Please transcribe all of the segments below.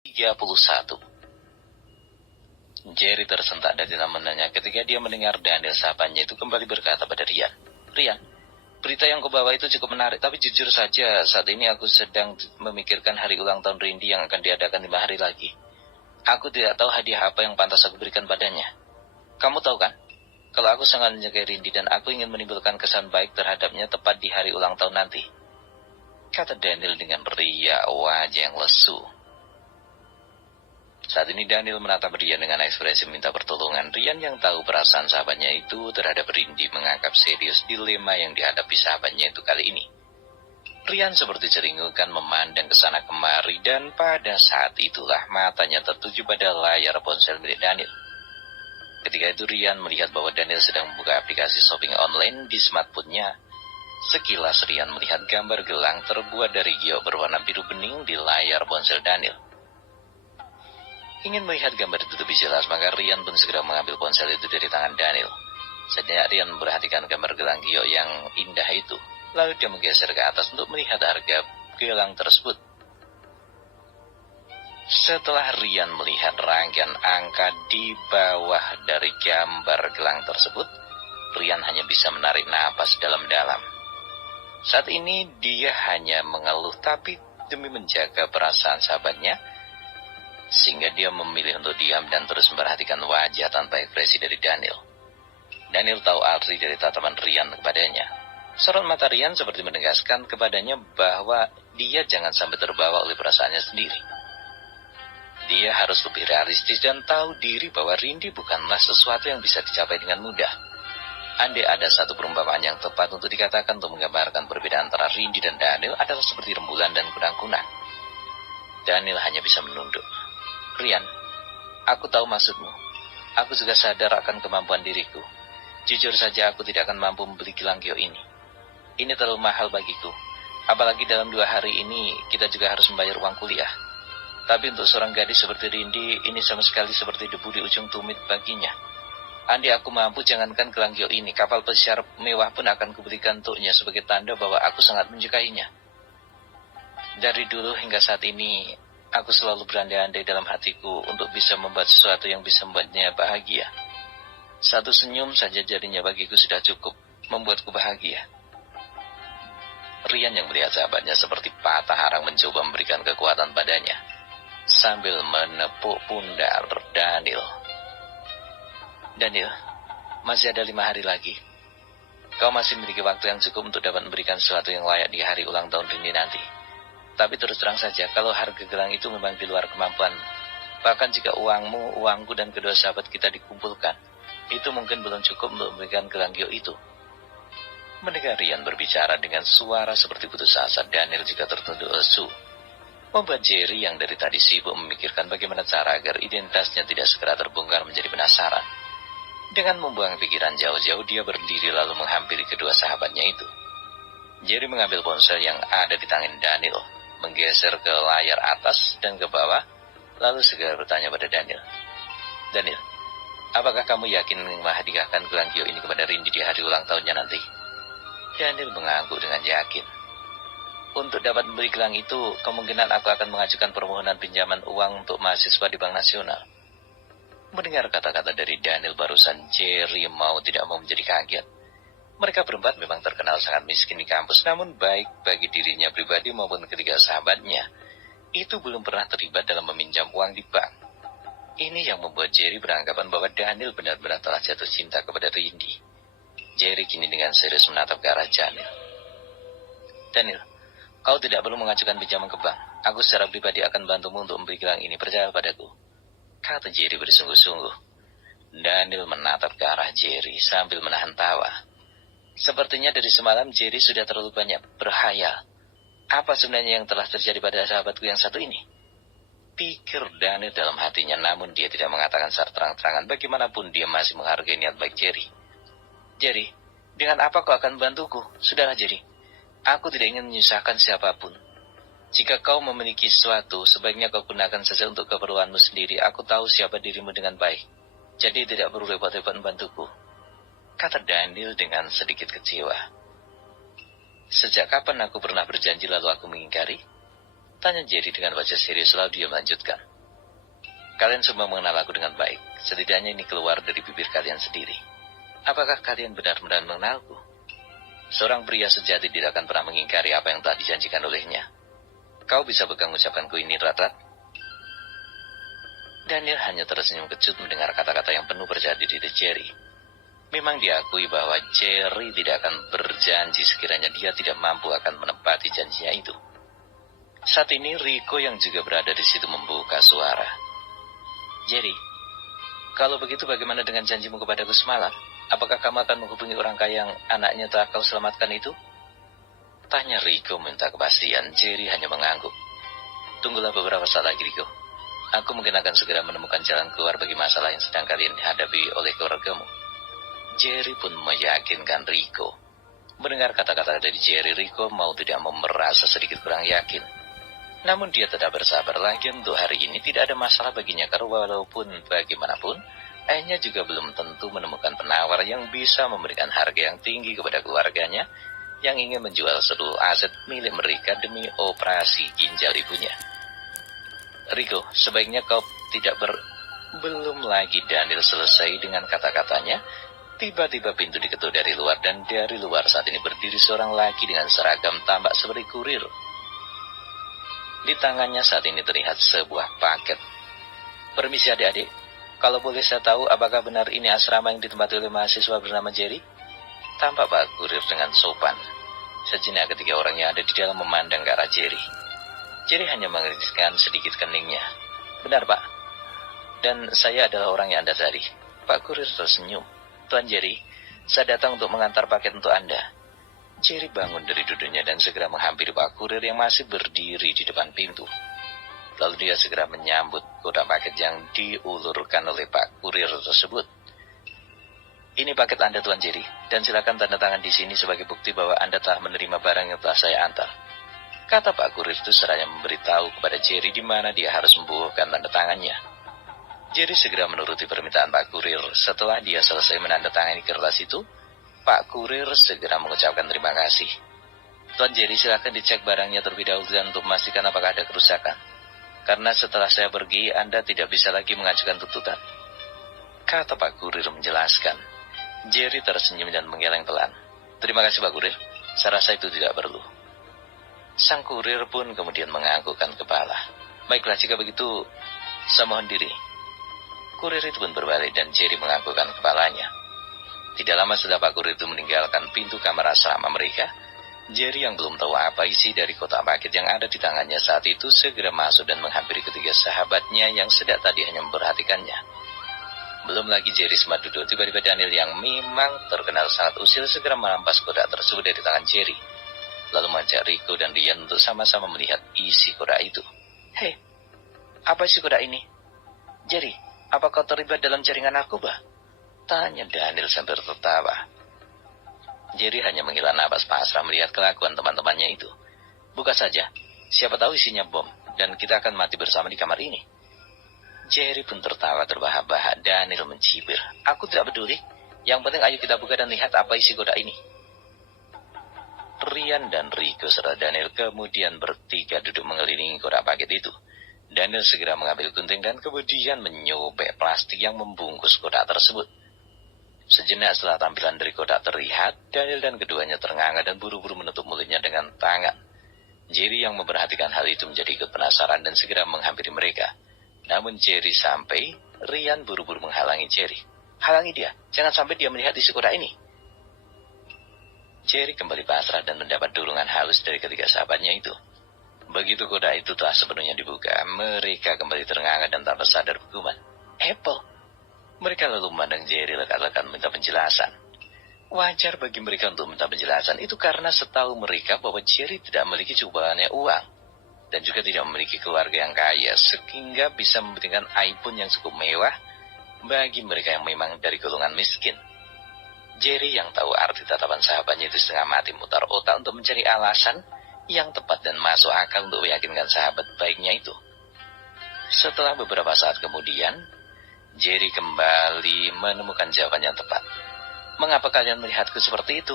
31. Jerry tersentak dari lamunannya ketika dia mendengar Daniel sahabatnya itu kembali berkata pada Rian, "Rian, berita yang kau bawa itu cukup menarik, tapi jujur saja saat ini aku sedang memikirkan hari ulang tahun Rindy yang akan diadakan 5 hari lagi. Aku tidak tahu hadiah apa yang pantas aku berikan padanya. Kamu tahu kan, kalau aku sangat menjaga Rindy dan aku ingin menimbulkan kesan baik terhadapnya tepat di hari ulang tahun nanti," kata Daniel dengan riak wajah yang lesu. Saat ini Daniel menatap Rian dengan ekspresi minta pertolongan. Rian yang tahu perasaan sahabatnya itu terhadap Rindy menganggap serius dilema yang dihadapi sahabatnya itu kali ini. Rian seperti ceringukan memandang ke sana kemari dan pada saat itulah matanya tertuju pada layar ponsel milik Daniel. Ketika itu Rian melihat bahwa Daniel sedang membuka aplikasi shopping online di smartphone-nya. Sekilas Rian melihat gambar gelang terbuat dari giok berwarna biru bening di layar ponsel Daniel. Ingin melihat gambar itu lebih jelas, maka Rian pun segera mengambil ponsel itu dari tangan Daniel. Sejenak Rian memperhatikan gambar gelang giok yang indah itu. Lalu dia menggeser ke atas untuk melihat harga gelang tersebut. Setelah Rian melihat rangkaian angka di bawah dari gambar gelang tersebut, Rian hanya bisa menarik napas dalam-dalam. Saat ini dia hanya mengeluh, tapi demi menjaga perasaan sahabatnya, sehingga dia memilih untuk diam dan terus memperhatikan wajah tanpa ekspresi dari Daniel. Daniel tahu arti dari tatapan Rian kepadanya. Sorot mata Rian seperti menegaskan kepadanya bahwa dia jangan sampai terbawa oleh perasaannya sendiri. Dia harus lebih realistis dan tahu diri bahwa Rindy bukanlah sesuatu yang bisa dicapai dengan mudah. Andai ada satu perumpamaan yang tepat untuk dikatakan untuk menggambarkan perbedaan antara Rindy dan Daniel adalah seperti rembulan dan kunang-kunang. Daniel hanya bisa menunduk. "Rian, aku tahu maksudmu. Aku juga sadar akan kemampuan diriku. Jujur saja aku tidak akan mampu membeli gelang giok ini. Ini terlalu mahal bagiku. Apalagi dalam 2 hari ini kita juga harus membayar uang kuliah. Tapi untuk seorang gadis seperti Rindy, ini sama sekali seperti debu di ujung tumit baginya. Andai aku mampu, jangankan gelang giok ini, kapal pesiar mewah pun akan kuberikan untuknya sebagai tanda bahwa aku sangat menyukainya. Dari dulu hingga saat ini, aku selalu berandai-andai dalam hatiku untuk bisa membuat sesuatu yang bisa membuatnya bahagia. Satu senyum saja jadinya bagiku sudah cukup membuatku bahagia." Rian yang melihat sahabatnya seperti patah arang mencoba memberikan kekuatan padanya, sambil menepuk pundak Daniel. "Daniel, masih ada 5 hari lagi. Kau masih memiliki waktu yang cukup untuk dapat memberikan sesuatu yang layak di hari ulang tahun Rindy nanti. Tapi terus terang saja, kalau harga gelang itu memang di luar kemampuan, bahkan jika uangmu, uangku, dan kedua sahabat kita dikumpulkan, itu mungkin belum cukup untuk memberikan gelang giok itu." Mendengar Rian berbicara dengan suara seperti putus asa, Daniel juga tertunduk lesu, membuat Jerry yang dari tadi sibuk memikirkan bagaimana cara agar identitasnya tidak segera terbongkar menjadi penasaran. Dengan membuang pikiran jauh-jauh, dia berdiri lalu menghampiri kedua sahabatnya itu. Jerry mengambil ponsel yang ada di tangan Daniel, menggeser ke layar atas dan ke bawah, lalu segera bertanya pada Daniel, "Daniel, apakah kamu yakin menghadiahkan gelang giok ini kepada Rindy di hari ulang tahunnya nanti?" Daniel mengangguk dengan yakin. "Untuk dapat membeli gelang itu, kemungkinan aku akan mengajukan permohonan pinjaman uang untuk mahasiswa di Bank Nasional." Mendengar kata-kata dari Daniel barusan, Jerry mau tidak mau menjadi kaget. Mereka berempat memang terkenal sangat miskin di kampus, namun baik bagi dirinya pribadi maupun ketiga sahabatnya, itu belum pernah terlibat dalam meminjam uang di bank. Ini yang membuat Jerry beranggapan bahwa Daniel benar-benar telah jatuh cinta kepada Rindy. Jerry kini dengan serius menatap ke arah Daniel. "Daniel, kau tidak perlu mengajukan pinjaman ke bank. Aku secara pribadi akan bantumu untuk membeli gelang ini, percaya padaku," kata Jerry bersungguh-sungguh. Daniel menatap ke arah Jerry sambil menahan tawa. Sepertinya dari semalam Jerry sudah terlalu banyak berhayal. Apa sebenarnya yang telah terjadi pada sahabatku yang satu ini? Pikir Daniel dalam hatinya, namun dia tidak mengatakan secara terang-terangan. Bagaimanapun dia masih menghargai niat baik Jerry. "Jerry, dengan apa kau akan bantuku?" "Sudahlah Jerry, aku tidak ingin menyusahkan siapapun. Jika kau memiliki sesuatu, sebaiknya kau gunakan saja untuk keperluanmu sendiri. Aku tahu siapa dirimu dengan baik. Jadi tidak perlu repot-repot membantuku," kata Daniel dengan sedikit kecewa. "Sejak kapan aku pernah berjanji lalu aku mengingkari?" tanya Jerry dengan wajah serius, lalu dia melanjutkan. Kalian semua mengenal aku dengan baik. Setidaknya ini keluar dari bibir kalian sendiri. Apakah kalian benar-benar mengenalku? Seorang pria sejati tidak akan pernah mengingkari apa yang telah dijanjikan olehnya. Kau bisa pegang ucapanku ini, Ratrat? Daniel hanya tersenyum kecut mendengar kata-kata yang penuh percaya diri dari Jerry. Memang diakui bahwa Jerry tidak akan berjanji sekiranya dia tidak mampu akan menepati janjinya itu. Saat ini Rico yang juga berada di situ membuka suara. Jerry, kalau begitu bagaimana dengan janjimu kepadaku semalam? Apakah kamu akan menghubungi orang kaya yang anaknya telah kau selamatkan itu? Tanya Rico minta kepastian. Jerry hanya mengangguk. Tunggulah beberapa saat lagi, Rico. Aku mungkin akan segera menemukan jalan keluar bagi masalah yang sedang kalian hadapi oleh keluargamu. Jerry pun meyakinkan Rico. Mendengar kata-kata dari Jerry, Rico mau tidak mau merasa sedikit kurang yakin. Namun dia tetap bersabar lagi untuk hari ini tidak ada masalah baginya karena walaupun bagaimanapun, ayahnya juga belum tentu menemukan penawar yang bisa memberikan harga yang tinggi kepada keluarganya yang ingin menjual seluruh aset milik mereka demi operasi ginjal ibunya. Rico, sebaiknya kau tidak Belum lagi Daniel selesai dengan kata-katanya, tiba-tiba pintu diketuk dari luar dan dari luar saat ini berdiri seorang laki dengan seragam tampak seperti kurir. Di tangannya saat ini terlihat sebuah paket. Permisi adik-adik, kalau boleh saya tahu apakah benar ini asrama yang ditempati oleh mahasiswa bernama Jerry? Tampak Pak Kurir dengan sopan. Sejenak ketiga orang yang ada di dalam memandang ke arah Jerry. Jerry hanya mengerikkan sedikit keningnya. Benar, Pak. Dan saya adalah orang yang Anda cari. Pak Kurir tersenyum. Tuan Jerry, saya datang untuk mengantar paket untuk Anda. Jerry bangun dari duduknya dan segera menghampiri Pak Kurir yang masih berdiri di depan pintu. Lalu dia segera menyambut kotak paket yang diulurkan oleh Pak Kurir tersebut. Ini paket Anda, Tuan Jerry, dan silakan tanda tangan di sini sebagai bukti bahwa Anda telah menerima barang yang telah saya antar. Kata Pak Kurir itu seraya memberitahu kepada Jerry di mana dia harus membubuhkan tanda tangannya. Jerry segera menuruti permintaan Pak Kurir. Setelah dia selesai menandatangani kertas itu, Pak Kurir segera mengucapkan terima kasih. Tuan Jerry, silakan dicek barangnya terlebih dahulu dan untuk memastikan apakah ada kerusakan. Karena setelah saya pergi, Anda tidak bisa lagi mengajukan tuntutan. Kata Pak Kurir menjelaskan. Jerry tersenyum dan menggeleng pelan. Terima kasih Pak Kurir, saya rasa itu tidak perlu. Sang kurir pun kemudian menganggukkan kepala. Baiklah, jika begitu, saya mohon diri. Kurir itu pun berbalik dan Jerry menganggukkan kepalanya. Tidak lama setelah Pak Kurir itu meninggalkan pintu kamar asrama mereka, Jerry yang belum tahu apa isi dari kotak paket yang ada di tangannya saat itu segera masuk dan menghampiri ketiga sahabatnya yang sejak tadi hanya memperhatikannya. Belum lagi Jerry sempat duduk, tiba-tiba Daniel yang memang terkenal sangat usil segera merampas kotak tersebut dari tangan Jerry. Lalu mengajak Rico dan Ryan untuk sama-sama melihat isi kotak itu. Hei, apa isi kotak ini? Jerry, apa kau terlibat dalam jaringan narkoba? Tanya Daniel sambil tertawa. Jerry hanya menghela napas pasrah melihat kelakuan teman-temannya itu. Buka saja, siapa tahu isinya bom, dan kita akan mati bersama di kamar ini. Jerry pun tertawa terbahak-bahak. Daniel mencibir. Aku tidak peduli, yang penting ayo kita buka dan lihat apa isi kotak ini. Ryan dan Rico serta Daniel kemudian bertiga duduk mengelilingi kotak paket itu. Daniel segera mengambil gunting dan kemudian menyobek plastik yang membungkus kotak tersebut. Sejenak setelah tampilan dari kotak terlihat, Daniel dan keduanya ternganga dan buru-buru menutup mulutnya dengan tangan. Jerry yang memperhatikan hal itu menjadi ikut penasaran dan segera menghampiri mereka. Namun Jerry sampai, Ryan buru-buru menghalangi Jerry. Halangi dia, jangan sampai dia melihat isi kotak ini. Jerry kembali pasrah dan mendapat dorongan halus dari ketiga sahabatnya itu. Begitu kotak itu telah sepenuhnya dibuka, mereka kembali ternganga dan tanpa sadar bergumam. Apple. Mereka lalu memandang Jerry lekat-lekat minta penjelasan. Wajar bagi mereka untuk minta penjelasan itu karena setahu mereka bahwa Jerry tidak memiliki cukupannya uang. Dan juga tidak memiliki keluarga yang kaya sehingga bisa memberikan iPhone yang cukup mewah bagi mereka yang memang dari golongan miskin. Jerry yang tahu arti tatapan sahabatnya itu setengah mati mutar otak untuk mencari alasan yang tepat dan masuk akal untuk meyakinkan sahabat baiknya itu. Setelah beberapa saat kemudian, Jerry kembali menemukan jawaban yang tepat. Mengapa kalian melihatku seperti itu?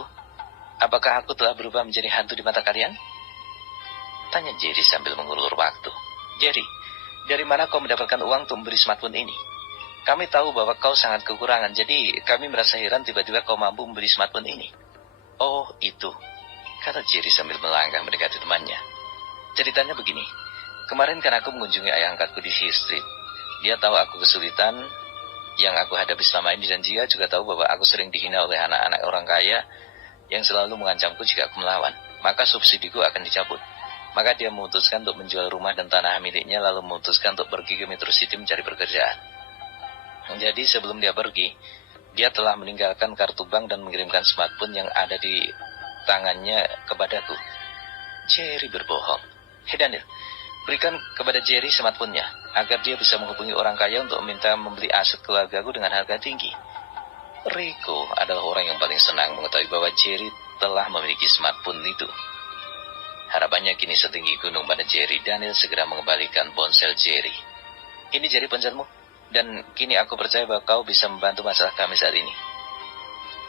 Apakah aku telah berubah menjadi hantu di mata kalian? Tanya Jerry sambil mengulur waktu. Jerry, Dari mana kau mendapatkan uang untuk membeli smartphone ini? Kami tahu bahwa kau sangat kekurangan, jadi kami merasa heran tiba-tiba kau mampu membeli smartphone ini. Oh, itu, kata Jerry sambil melangkah mendekati temannya. Ceritanya begini, kemarin kan aku mengunjungi ayah angkatku di Hill Street. Dia tahu aku kesulitan yang aku hadapi selama ini, dan dia juga tahu bahwa aku sering dihina oleh anak-anak orang kaya yang selalu mengancamku jika aku melawan. Maka subsidiku akan dicabut. Maka dia memutuskan untuk menjual rumah dan tanah miliknya, lalu memutuskan untuk pergi ke Metro City mencari pekerjaan. Jadi sebelum dia pergi, dia telah meninggalkan kartu bank dan mengirimkan smartphone yang ada di tangannya kepadaku. Jerry berbohong. Hei Daniel, berikan kepada Jerry smartphone-nya, agar dia bisa menghubungi orang kaya untuk meminta membeli aset keluargaku dengan harga tinggi. Rico adalah orang yang paling senang mengetahui bahwa Jerry telah memiliki smartphone itu. Harapannya kini setinggi gunung pada Jerry. Daniel segera mengembalikan ponsel Jerry. Ini Jerry ponselmu, dan kini aku percaya bahwa kau bisa membantu masalah kami saat ini,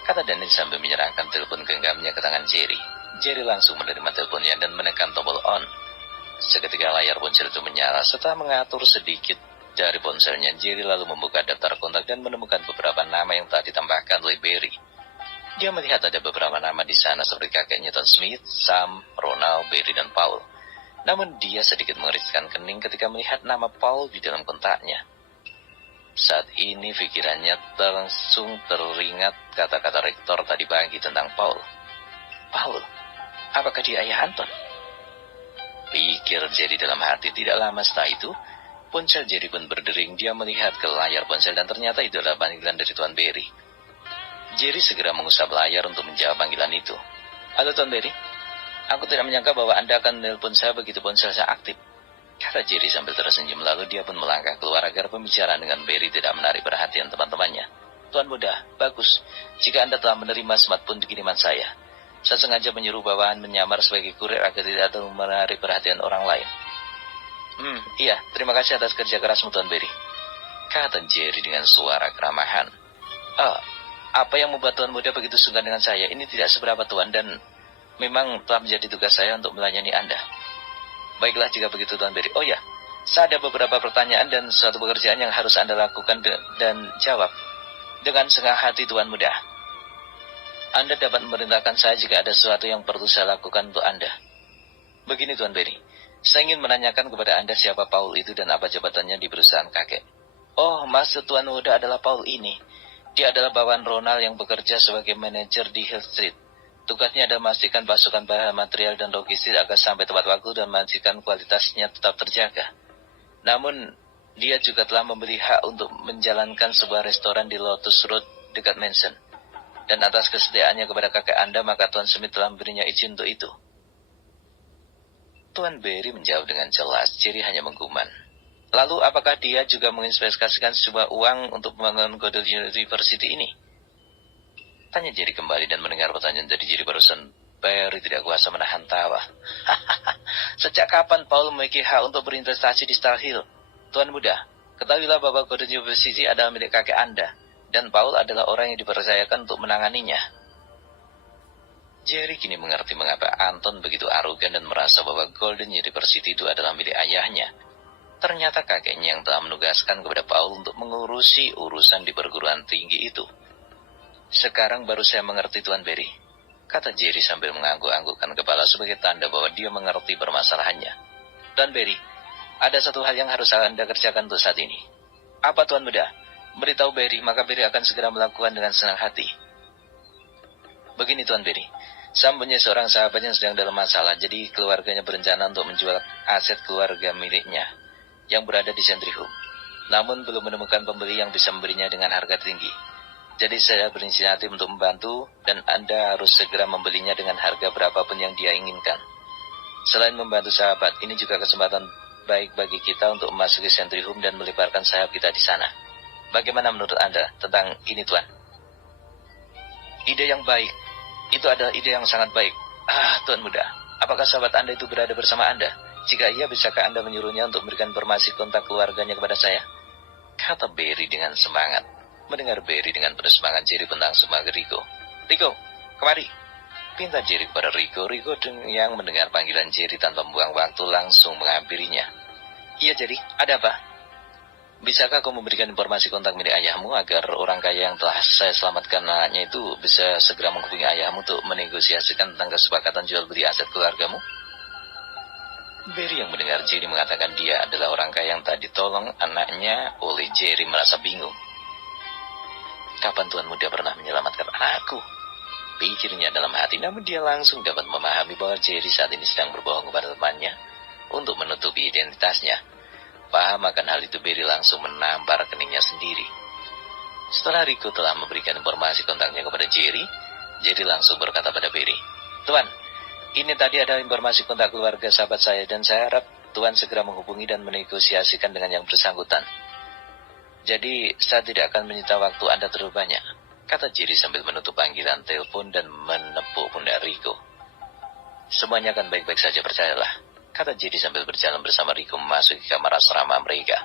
kata Daniel sambil menyerahkan telepon genggamnya ke tangan Jerry. Jerry langsung menerima teleponnya dan menekan tombol on. Seketika layar ponsel itu menyala. Setelah mengatur sedikit dari ponselnya, Jerry lalu membuka daftar kontak dan menemukan beberapa nama yang telah ditambahkan oleh Barry. Dia melihat ada beberapa nama di sana seperti kakeknya Tom Smith, Sam, Ronald, Barry, dan Paul. Namun dia sedikit mengeriskan kening ketika melihat nama Paul di dalam kontaknya. Saat ini pikirannya langsung teringat kata-kata rektor tadi pagi tentang Paul. Paul, apakah dia ayah Anton? Pikir Jerry dalam hati. Tidak lama setelah itu, ponsel Jerry pun berdering. Dia melihat ke layar ponsel dan ternyata itu adalah panggilan dari Tuan Barry. Jerry segera mengusap layar untuk menjawab panggilan itu. Halo Tuan Barry, aku tidak menyangka bahwa Anda akan menelpon saya begitu ponsel saya aktif, kata Jerry sambil tersenyum. Lalu dia pun melangkah keluar agar pembicaraan dengan Barry tidak menarik perhatian teman-temannya. Tuan muda, bagus. Jika Anda telah menerima smartphone di kiriman saya sengaja menyuruh bawahan menyamar sebagai kurir agar tidak menarik perhatian orang lain. Iya, terima kasih atas kerja kerasmu Tuan Barry, kata Jerry dengan suara keramahan. Apa yang membuat Tuan muda begitu sungkan dengan saya? Ini tidak seberapa Tuan, dan memang telah menjadi tugas saya untuk melayani Anda. Baiklah jika begitu Tuan Barry. Oh ya, saya ada beberapa pertanyaan dan suatu pekerjaan yang harus Anda lakukan dan jawab. Dengan senang hati Tuan muda. Anda dapat memerintahkan saya jika ada sesuatu yang perlu saya lakukan untuk Anda. Begini Tuan Barry, saya ingin menanyakan kepada Anda siapa Paul itu dan apa jabatannya di perusahaan kakek. Oh, maksud Tuan muda adalah Paul ini. Dia adalah bawahan Ronald yang bekerja sebagai manajer di Hill Street. Tugasnya adalah memastikan pasokan bahan material dan logistik agar sampai tepat waktu dan memastikan kualitasnya tetap terjaga. Namun, dia juga telah membeli hak untuk menjalankan sebuah restoran di Lotus Road dekat Mansion. Dan atas kesetiaannya kepada kakek Anda, maka Tuan Smith telah memberinya izin untuk itu. Tuan Barry menjawab dengan jelas. Jerry hanya menggumam. Lalu apakah dia juga menginvestasikan sebuah uang untuk membangun Goddard University ini? Tanya Jerry kembali dan mendengar pertanyaan dari Jerry barusan. Barry tidak kuasa menahan tawa. Sejak kapan Paul memiliki hak untuk berinvestasi di Star Hill? Tuan muda, ketahuilah bahwa Goddard University adalah milik kakek Anda, dan Paul adalah orang yang dipercayakan untuk menanganinya. Jerry kini mengerti mengapa Anton begitu arogan dan merasa bahwa Golden University itu adalah milik ayahnya. Ternyata kakeknya yang telah menugaskan kepada Paul untuk mengurusi urusan di perguruan tinggi itu. Sekarang baru saya mengerti Tuan Barry, kata Jerry sambil mengangguk-anggukkan kepala sebagai tanda bahwa dia mengerti permasalahannya. Tuan Barry, ada satu hal yang harus Anda kerjakan untuk saat ini. Apa Tuan muda? Beritahu Barry, maka Barry akan segera melakukan dengan senang hati. Begini Tuan Barry, Sam punya seorang sahabat yang sedang dalam masalah, jadi keluarganya berencana untuk menjual aset keluarga miliknya yang berada di Centrium. Namun belum menemukan pembeli yang bisa membelinya dengan harga tinggi. Jadi saya berinisiatif untuk membantu dan Anda harus segera membelinya dengan harga berapapun yang dia inginkan. Selain membantu sahabat, ini juga kesempatan baik bagi kita untuk memasuki Centrium dan melebarkan sayap kita di sana. Bagaimana menurut Anda tentang ini Tuan? Ide yang baik. Itu adalah ide yang sangat baik. Tuan muda, apakah sahabat Anda itu berada bersama Anda? Jika iya, bisakah Anda menyuruhnya untuk memberikan informasi kontak keluarganya kepada saya? Kata Barry dengan semangat. Mendengar Barry dengan penuh semangat, Jerry pun langsung memanggil Rico. Rico, kemari. Pinta Jerry kepada Rico. Rico yang mendengar panggilan Jerry tanpa membuang waktu langsung menghampirinya. Iya, jadi ada apa? Bisakah kau memberikan informasi kontak milik ayahmu agar orang kaya yang telah saya selamatkan anaknya itu bisa segera menghubungi ayahmu untuk menegosiasikan tentang kesepakatan jual beli aset keluargamu? Barry yang mendengar Jerry mengatakan dia adalah orang kaya yang tadi tolong anaknya oleh Jerry merasa bingung. Kapan Tuan Muda pernah menyelamatkan aku? Pikirnya dalam hati, namun dia langsung dapat memahami bahwa Jerry saat ini sedang berbohong kepada temannya untuk menutupi identitasnya. Paham akan hal itu, Barry langsung menampar keningnya sendiri. Setelah Rico telah memberikan informasi kontaknya kepada Jerry, Jerry langsung berkata pada Barry, "Tuan, ini tadi ada informasi kontak keluarga sahabat saya dan saya harap Tuan segera menghubungi dan menegosiasikan dengan yang bersangkutan. Jadi, saya tidak akan menyita waktu Anda terlalu banyak," kata Jerry sambil menutup panggilan telepon dan menepuk pundak Rico. "Semuanya akan baik-baik saja, percayalah," kata Jerry sambil berjalan bersama Rico memasuki kamar asrama mereka.